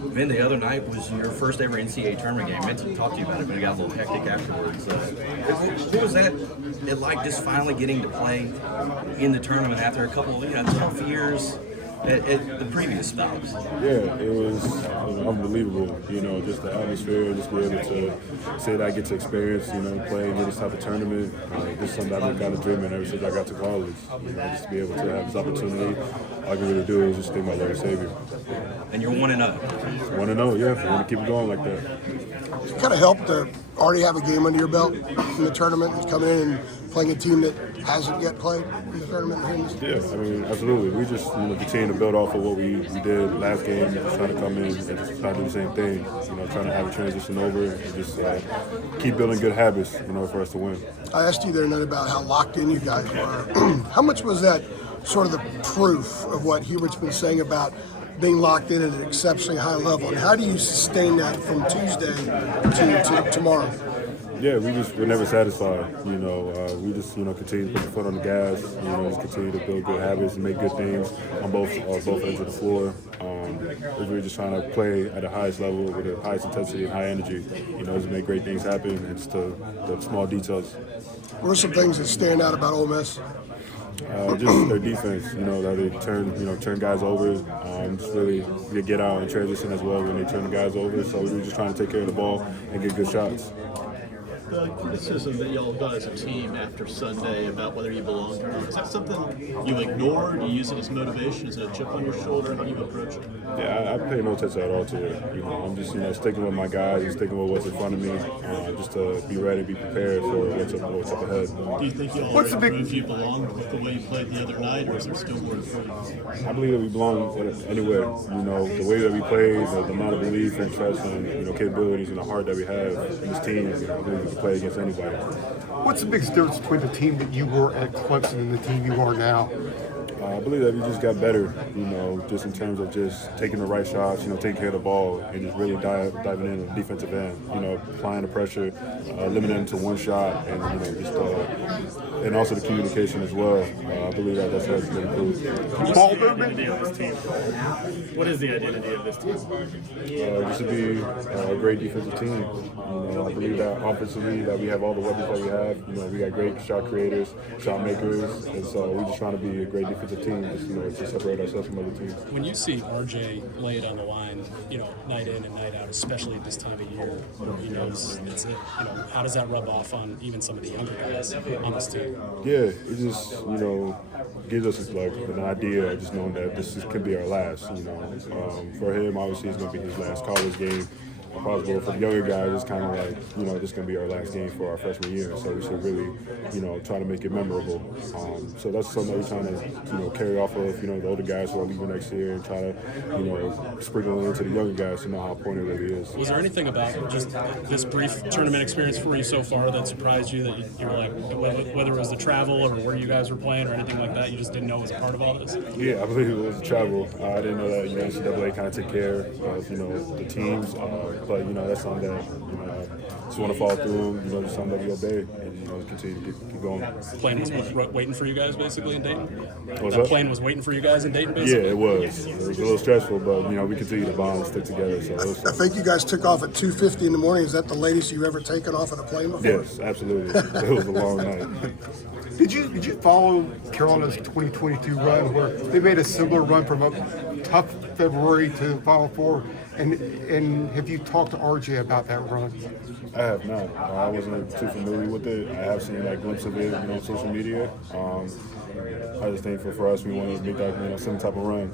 Vin, the other night was your first ever NCAA tournament game. I meant to talk to you about it, but it got a little hectic afterwards. What was that it like, just finally getting to play in the tournament after a couple of tough years at the previous stops? Yeah, it was unbelievable. Just the atmosphere, just be able to say that I get to experience, playing in this type of tournament. This is something I've been kind of dreaming ever since I got to college. Just to be able to have this opportunity, all I can really do is just thank my Lord and Savior. And you're 1-0. 1-0, yeah. I want to keep it going like that. It kind of helped to already have a game under your belt in the tournament and coming in and playing a team that hasn't yet played in the tournament. Yeah, absolutely. We just continue to build off of what we did last game, just trying to come in and just try to do the same thing. Trying to have a transition over and just keep building good habits, for us to win. I asked you the other night about how locked in you guys were. How much was that sort of the proof of what Hubert's been saying about being locked in at an exceptionally high level? And how do you sustain that from Tuesday to tomorrow? Yeah, we're never satisfied. We just continue to put the foot on the gas. Just continue to build good habits and make good things on both ends of the floor. We're just trying to play at the highest level with the highest intensity and high energy. Just make great things happen. It's the small details. What are some things that stand out about Ole Miss? Just their defense, that they turn guys over. Just really get out and transition as well when they turn the guys over. So we're just trying to take care of the ball and get good shots. The criticism that y'all got as a team after Sunday about whether you belonged or not, is that something you ignore? Do you use it as motivation? Is it a chip on your shoulder? How do you approach it? Yeah, I pay no attention at all to it. I'm just sticking with my guys and sticking with what's in front of me, just to be ready, be prepared for what's up ahead. Do you think y'all already proved you belonged with the way you played the other night, or is there still more to prove? I believe that we belong anywhere. The way that we play, the amount of belief and trust and capabilities and the heart that we have in this team, I believe we can play against anybody. What's the biggest difference between the team that you were at Clemson and the team you are now? I believe that we just got better, just in terms of just taking the right shots, taking care of the ball, and just really diving in the defensive end, applying the pressure, limiting them to one shot, and and also the communication as well. I believe that's what's been improved. What's the identity of this team? What is the identity of this team? Just to be a great defensive team. I believe that offensively that we have all the weapons that we have. We got great shot creators, shot makers, and so we're just trying to be a great defensive team, just to separate ourselves from other teams. When you see RJ lay it on the line, night in and night out, especially at this time of year, where he knows it's it. How does that rub off on even some of the younger guys on this team? Yeah, it just gives us an idea of just knowing that this could be our last. For him, obviously, it's going to be his last college game. Possible for the younger guys, it's kind of like, this is going to be our last game for our freshman year, so we should really, try to make it memorable. So that's something that we're trying to, carry off of, the older guys who are leaving next year and try to, sprinkle it into the younger guys to know how important it really is. Was there anything about just this brief tournament experience for you so far that surprised you, that you were like, whether it was the travel or where you guys were playing or anything like that, you just didn't know was a part of all this? Yeah, I believe it was the travel. I didn't know that, NCAA kind of took care of, the teams. But, that's something that, just want to follow through, just something that we obey and, continue to keep going. The plane was waiting for you guys, basically, in Dayton? What's that? Plane was waiting for you guys in Dayton, basically? Yeah, it was. It was a little stressful, but, we continue to bond and stick together. So I think you guys took off at 2:50 in the morning. Is that the latest you've ever taken off on a plane before? Yes, absolutely. It was a long night. Did you follow Carolina's 2022 run where they made a similar run from a tough February to Final Four? And have you talked to RJ about that run? I have not. I wasn't too familiar with it. I have seen glimpses of it on social media. I just think for us, we want to make that same type of run.